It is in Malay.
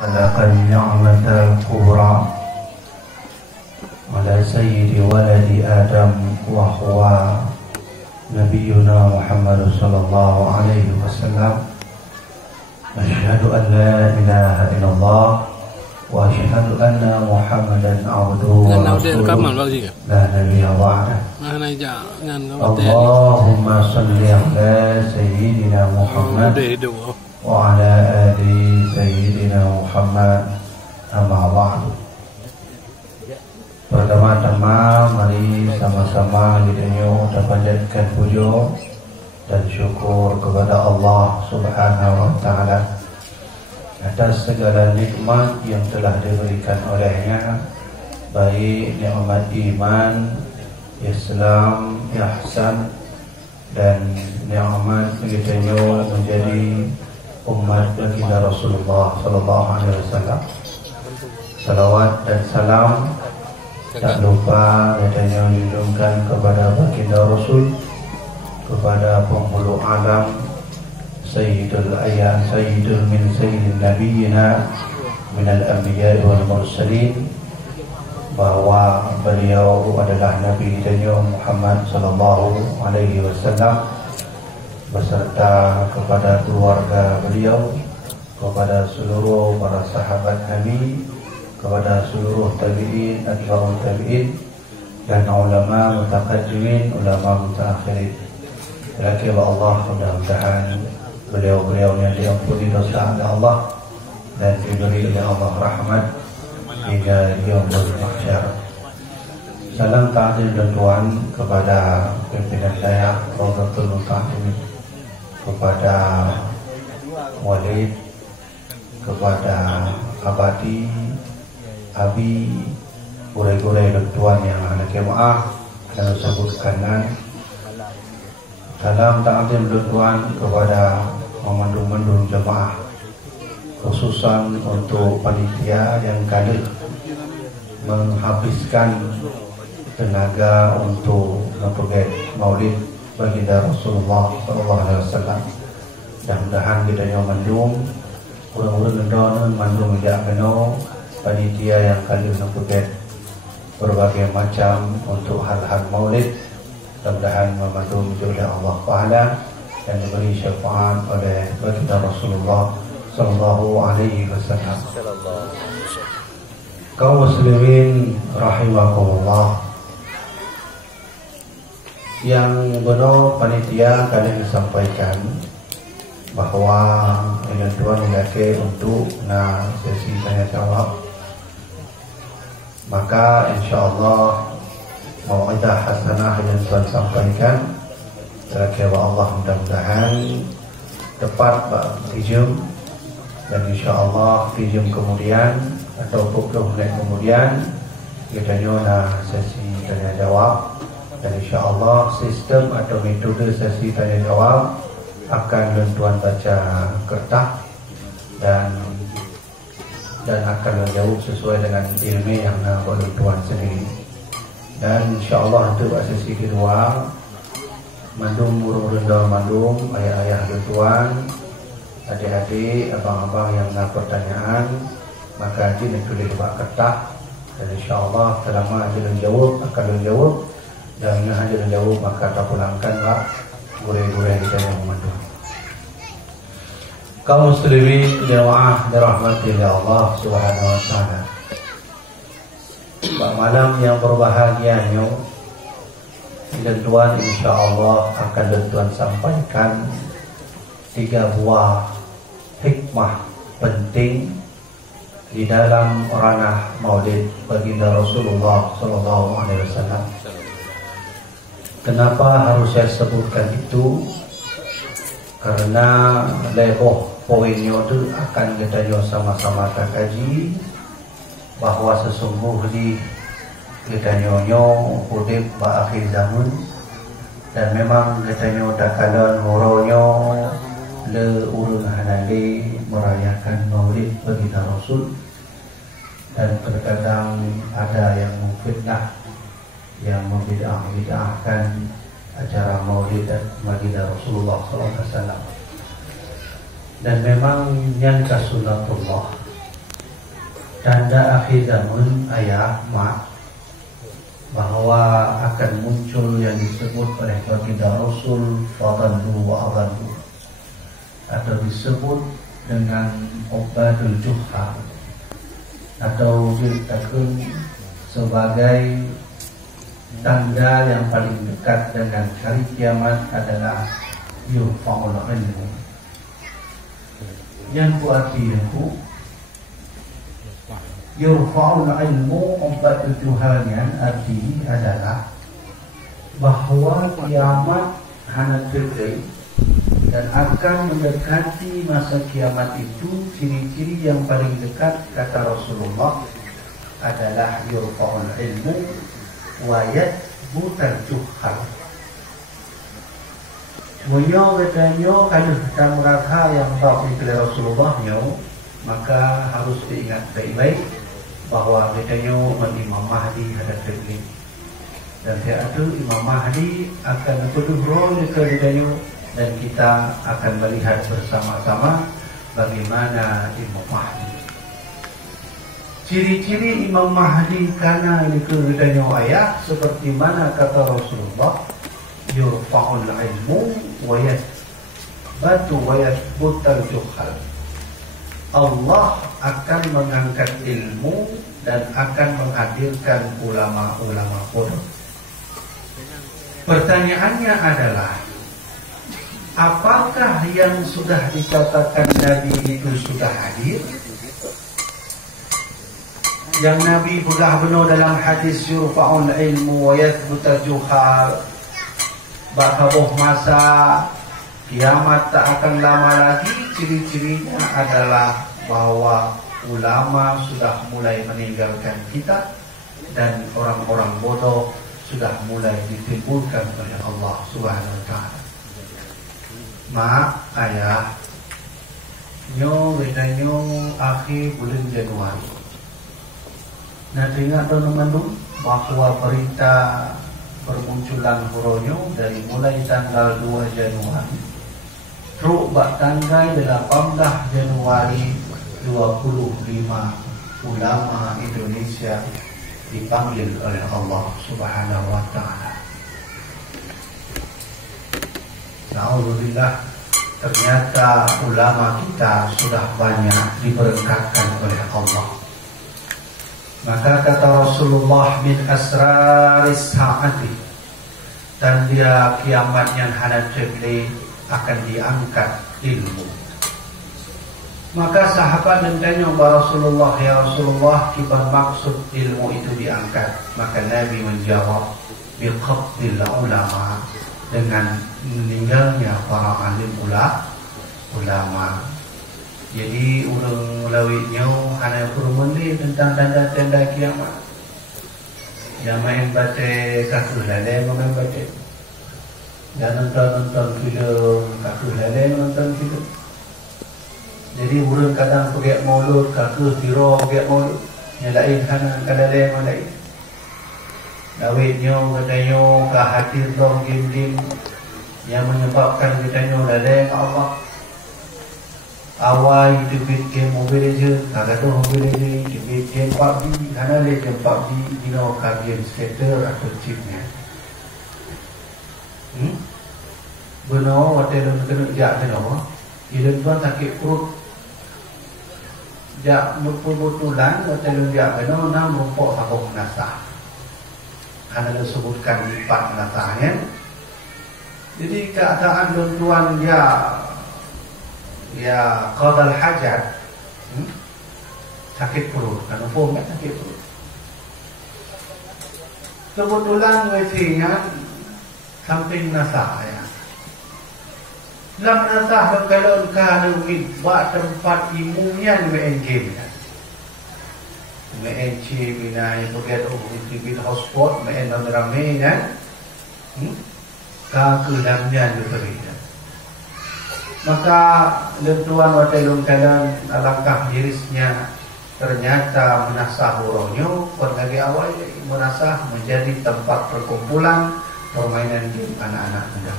خلق النعمة الكبرى على سيد ولد آدم وهو نبينا محمد صلى الله عليه وسلم. أشهد أن لا إله إلا الله وأشهد أن محمدا عبده ورسوله لا نبي بعده. اللهم صل على سيدنا محمد وعلى آل سيدنا Muhammad. Amma ba'du. Pertama-tama mari sama-sama kita panjatkan puja dan syukur kepada Allah Subhanahu wa taala atas segala nikmat yang telah diberikan olehnya, baik nikmat iman, Islam, ihsan, dan nikmat kita menjadi umat baginda Rasulullah sallallahu alaihi wasallam. Salawat dan salam tak lupa katanya junjungkan kepada baginda Rasul, kepada penghulu alam, Sayyidul Ayyan, Sayyidul min Sayyidin Nabiyina minal Anbiya wal Mursalin, bahwa beliau adalah Nabi kita Muhammad sallallahu alaihi wasallam, beserta kepada keluarga beliau, kepada seluruh para sahabat Nabi, kepada seluruh tabi'in, atba'ut tabi'in, dan ulama mutaqaddimin, ulama mutaakhirin. Laki Allah, mudah-mudahan beliau-beliau yang diampuni dosa oleh Allah dan diberi oleh Allah rahmat hingga yaumul mahsyar. Salam ta'zim dan tuan kepada pimpinan saya Rawdatul Mutahhirin, kepada Walid, kepada Abadi, Abi, gurai-gurai dan tuan yang ada jemaah dan sebut kanan. Salam ta'zim dan tuan kepada memandung-mandung jemaah, khususan untuk panitia yang kadir menghabiskan tenaga untuk memperbaik maulid baginda Rasulullah sallallahu alaihi wasallam. Mudah-mudahan kita yang mandung kurang-kurang ngendon mandung jak kena panitia yang kali memperbaik berbagai macam untuk hal-hal maulid. Mudah-mudahan memandung oleh Allah Taala dan diberi syafaat oleh baginda Rasulullah sallallahu alaihi wasallam. Kaum muslimin rahimakumullah, yang benar panitia kalian sampaikan bahwa dengan tuan lelaki untuk sesi tanya jawab, maka insyaallah mau'idah hasanah yang tuan sampaikan lelaki Allah mudah-mudahan tepat dijum, dan insyaallah dijum kemudian atau 20 menit kemudian kita sesi tanya jawab. Dan insyaAllah sistem atau metode sesi tanya jawab akan tuan baca kertas dan akan menjawab sesuai dengan ilmu yang boleh tuan sendiri. Dan insyaAllah untuk sesi kedua, mandung burung rendah mandung ayah-ayah tuan, adik-adik, abang-abang yang nak pertanyaan, maka jin tulis buat kertas, dan insyaAllah selama jin jawab akan menjawab. Dan yang hadir jauh maka tak pulangkan lah gurih-gurih kita yang memandu. Kaum muslimin jamaah dirahmati Allah Subhanahu wa taala. Malam yang berbahagianya dan tuan insyaallah akan tuan sampaikan 3 buah hikmah penting di dalam ranah maulid baginda Rasulullah sallallahu alaihi wasallam. Kenapa harus saya sebutkan itu? Karena poinnya itu akan kita sama-sama kaji bahwa sesungguhnya kita hidup akhir zaman, dan memang kita dakalan muronyo le urun hanali merayakan maulid baginda Rasul, dan terkadang ada yang memfitnah, yang membid'ahkan acara maulid dan baginda Rasulullah SAW. Dan memang yang sunatullah tanda akhir zaman ayah mak bahwa akan muncul yang disebut oleh baginda Rasul fadallu wa adallu, atau disebut dengan ubadul juhal, atau diletakkan sebagai tanda yang paling dekat dengan hari kiamat adalah yurfa'ul ilmu. Yang berarti yurfa'ul ilmu, ubadul juhalnya arti adalah bahwa kiamat hanya terjadi dan akan mendekati masa kiamat itu. Ciri-ciri yang paling dekat kata Rasulullah adalah yurfa'ul ilmu wa yathbutul juhal. Semuanya katanya kalau kita merasa yang tak oleh Rasulullah maka harus diingat baik-baik bahwa katanya Imam Mahdi ada terjadi, dan tiada Imam Mahdi akan berdurun ke katanya, dan kita akan melihat bersama-sama bagaimana Imam Mahdi. Ciri-ciri Imam Mahdi karena ini keridanya ayat seperti mana kata Rasulullah, yurfa'ul ilmu wa yathbatu wa yathbutul juhal. Allah akan mengangkat ilmu dan akan menghadirkan ulama-ulama bodoh. Pertanyaannya adalah, apakah yang sudah dikatakan Nabi itu sudah hadir? Yang Nabi sudah benar dalam hadis yurfa'ul ilmu wa yathbutul juhal, bakabuh masa kiamat tak akan lama lagi. Ciri-cirinya adalah bahwa ulama sudah mulai meninggalkan kita dan orang-orang bodoh sudah mulai ditimbulkan oleh Allah Subhanahu wa taala. Mak ayah bedanya akhir bulan Januari. Nah, ingat teman-teman bahwa berita bermunculan huronyo dari mulai tanggal 2 Januari teruk bak tanggal 18 Januari 25 ulama Indonesia dipanggil oleh Allah Subhanahu wa taala. Alhamdulillah, ternyata ulama kita sudah banyak diberkatkan oleh Allah. Maka kata Rasulullah, min asraris sa'ati, dan dia kiamat yang hadap terjadi akan diangkat ilmu. Maka sahabat dan tanya kepada Rasulullah, ya Rasulullah, kipan maksud ilmu itu diangkat? Maka Nabi menjawab, biqabdil ulama, dengan meninggalnya para alim ulama. Jadi orang lawitnya hanya bermandi tentang tanda-tanda kiamat. Yang main baca kasus lalai main baca. Dan nonton film kasus lalai nonton film. Jadi orang kadang pergi maulud kasus biro pergi maulud. Yang lain hanya lalai malai. Lawitnya katanya kehadir dong game-game yang menyebabkan katanya lalai Allah. Awal itu game Mobile Legends, kata tu Mobile Legends, game PUBG, kerana dia game PUBG, dinawakan game skater atau chipnya. Benar, waktu itu kena jak kenapa? Ia tuan sakit perut, jak betul-betulan, waktu itu jak kenapa, nak merupakan sabuk nasah. Kerana dia sebutkan lipat nasahnya. Jadi keadaan tuan ya qadal hajat, sakit perut, kan umum kan sakit perut. Kebetulan wesinya samping nasah ya. Dalam nasah kalau kalau buat tempat imunya main game kan. Main game bina forget TV hotspot main ramai kan. Ka dalamnya juga beda. Maka lentuan watelung kalan alangkah mirisnya ternyata menasah huronyo pergi awal menasah menjadi tempat perkumpulan permainan game anak-anak muda.